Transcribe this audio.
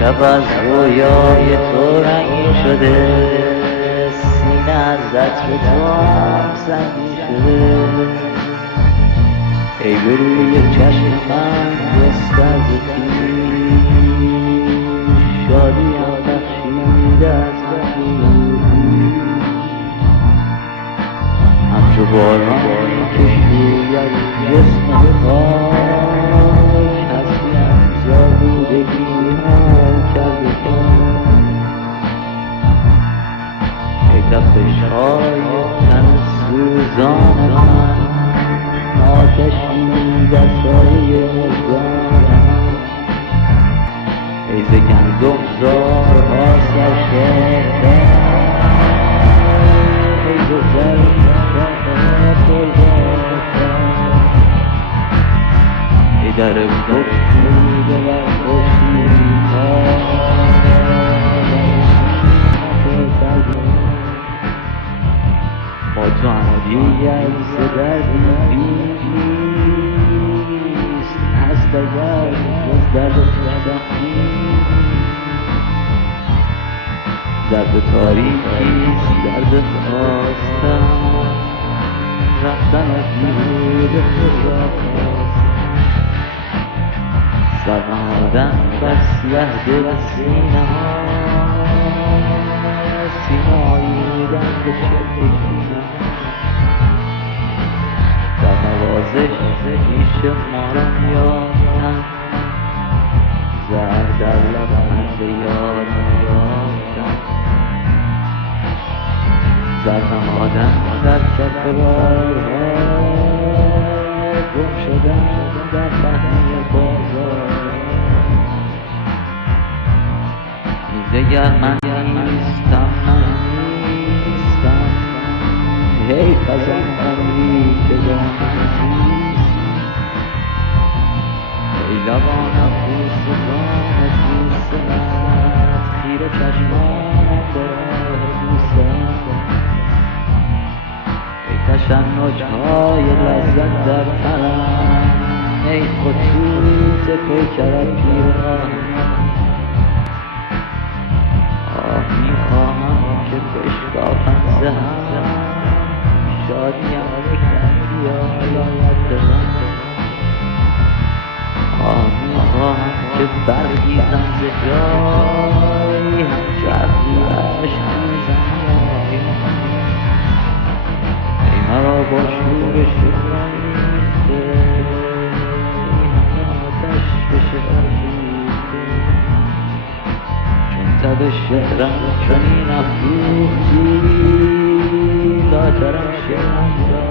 شب از رویای تو رنگین شده، سینه از عطر تو هم سنگین شده. ای به روی چشم من گسترده پیش، شادی هم بخشیده از وجودی، همچو بارانی که شوید جسم خاک، هستی هم زالودگی ها کرده کرد. ای تپش‌های تن سوزان من، آتشی در سایه مژگانم. ای ز گندم زارها سرشار، ای ز زرها پرزار، ای در گشوده و خورشیدها، با تو هم دیگر ز دردی نیست، هست اگر جز درد سختی. درد تاریکیست درد خواستن، رفتن از بیهوده خود را خواستن، سر نهادن بر سیه دل سینه ها، سینه آییدن به چهره کینه ها. در نوازش ریش ماران یافتن، زهر در لبخند یاران یافتن، زر نهادن در کف راهها، گم شدن در پهنه بازار. دیگر من نیستم، من نیستم، حیف از آن عمری که با من زیست. ای لبانم بوسه‌ات خیره چشمانم به راه بوسه‌ات، ای تشنج‌های لذت در تنم، ای خطوط پیکرت پیراهن. آه میخواهم که بشکافم ز هم، شادیم یکدم بیاید به من. آه میخواهم که برگیزم ز جای، همچو ابری اشک ریزم یای. ای مرا با شور شکران ریخته، ای همه آتش به شعر ریخته. چون تب شعرم چنین افروختی، لاجرم شعرم را